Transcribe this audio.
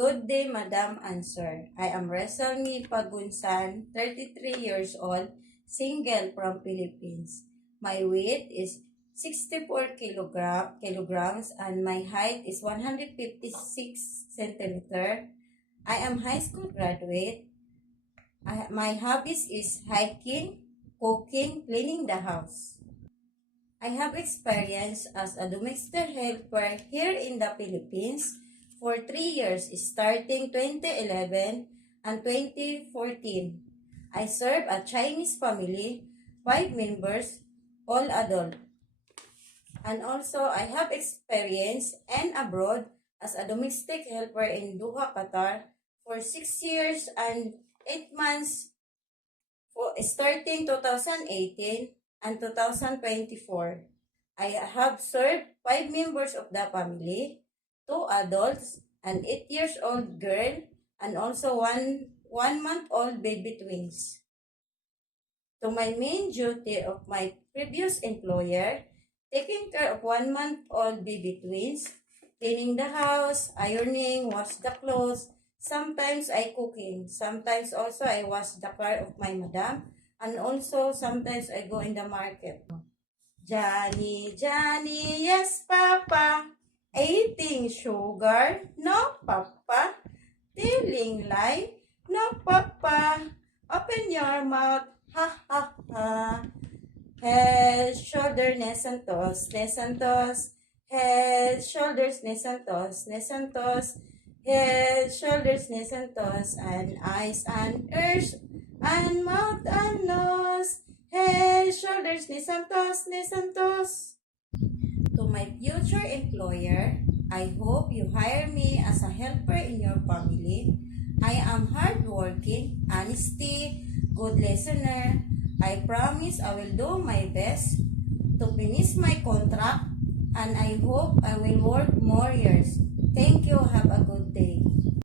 Good day, Madam and Sir. I am Resalmi Pagunsan, 33 years old, single from Philippines. My weight is 64 kilograms and my height is 156 centimeter. I am high school graduate. My hobbies is hiking, cooking, cleaning the house. I have experience as a domestic helper here in the Philippines for 3 years starting 2011 and 2014. I serve a Chinese family, 5 members, all adult. And also, I have experience and abroad as a domestic helper in Doha, Qatar for 6 years and 8 months for starting 2018 and 2024. I have served 5 members of the family, 2 adults, an 8 years old girl, and also one month old baby twins. To my main duty of my previous employer, taking care of 1 month old baby twins, cleaning the house, ironing, wash the clothes, sometimes I cooking, sometimes also I wash the car of my madam, and also sometimes I go in the market. Johnny, Johnny, yes, Papa. Eating sugar, no, Papa. Telling lie, no, Papa. Open your mouth, ha, ha, ha. Head, shoulder, knees and toes, knees and toes. Head, shoulders, knees and toes, knees and toes. Head, shoulders, knees and toes, and eyes and ears, and mouth and nose. Head, shoulders, knees and toes, knees and toes. To my future employer, I hope you hire me as a helper in your family. I am hardworking, honesty, good listener. I promise I will do my best to finish my contract and I hope I will work more years. Thank you. Have a good day.